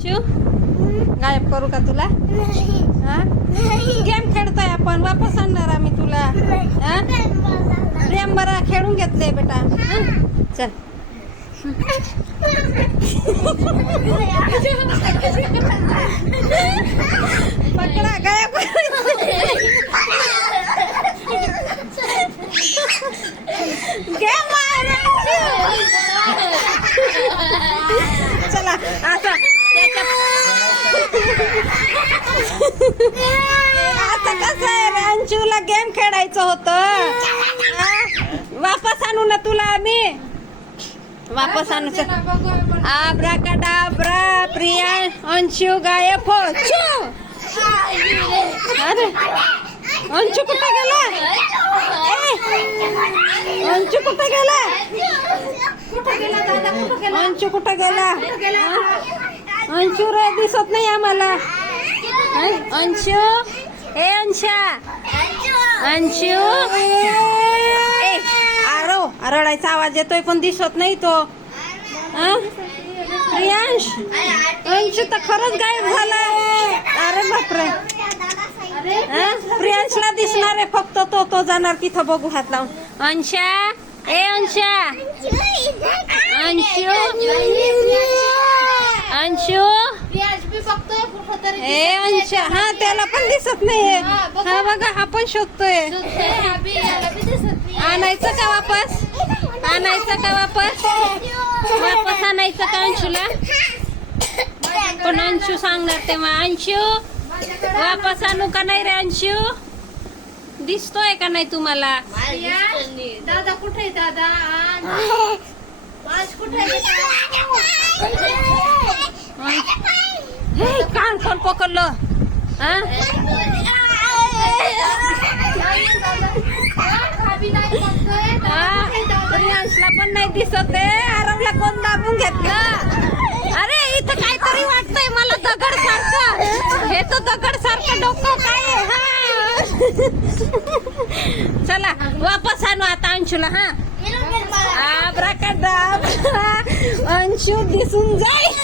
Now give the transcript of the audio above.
अंशू गायब करू का तुला? गेम खेळतोय आपण, वापस आणणार आम्ही तुला. गेम बरा खेळून घेतले बेटा. चल पकडा गायब. चला आता आता कसं आहे रे, अंशूला गेम खेळायचं होतं. वापस आणू ना तुला आम्ही, वापस आणू. आब्राकाडाब्रा प्रिया अंशू गायब हो. अरे अंशू कुठे गेला? अंशू कुठे गेला? अंशू कुठे गेला? अंशू रे दिसत नाही आम्हाला. अंशू ए अंशा अंशू ए आरो रडायचा आवाज येतोय पण दिसत नाही तो. प्रियांश अंशू तर खरंच गायब झाला. अरे बापरे. प्रियांशला दिसणार आहे फक्त, तो जाणार तिथं बघू हात लावून. अंशा ए अंशा अंशू अंशू ए अंशा. हा त्याला पण दिसत नाहीये. हा बघा हा पण शोधतोय. आणायचं का वापस? आणायचं का वापस? वापस आणायचं का अंशूला? पण अंशू सांगणार तेव्हा. अंशू वापस आणू का नाही रे? अंशू दिसतोय का नाही तुम्हाला? दादा कुठे आहे? दादा आज कुठे आहे? हे कान कोण पकडलं? प्रियांशला पण नाही दिसत आहे. आरवला कोण दाबून घेतलं? अरे इथं काहीतरी वाटतंय मला दगड सारखं. हे तर दगड सारखं डोकं काय आहे? चला वापस आणू आता अंशूला. आब्राकाडाब्रा अंशू दिसून जाईल.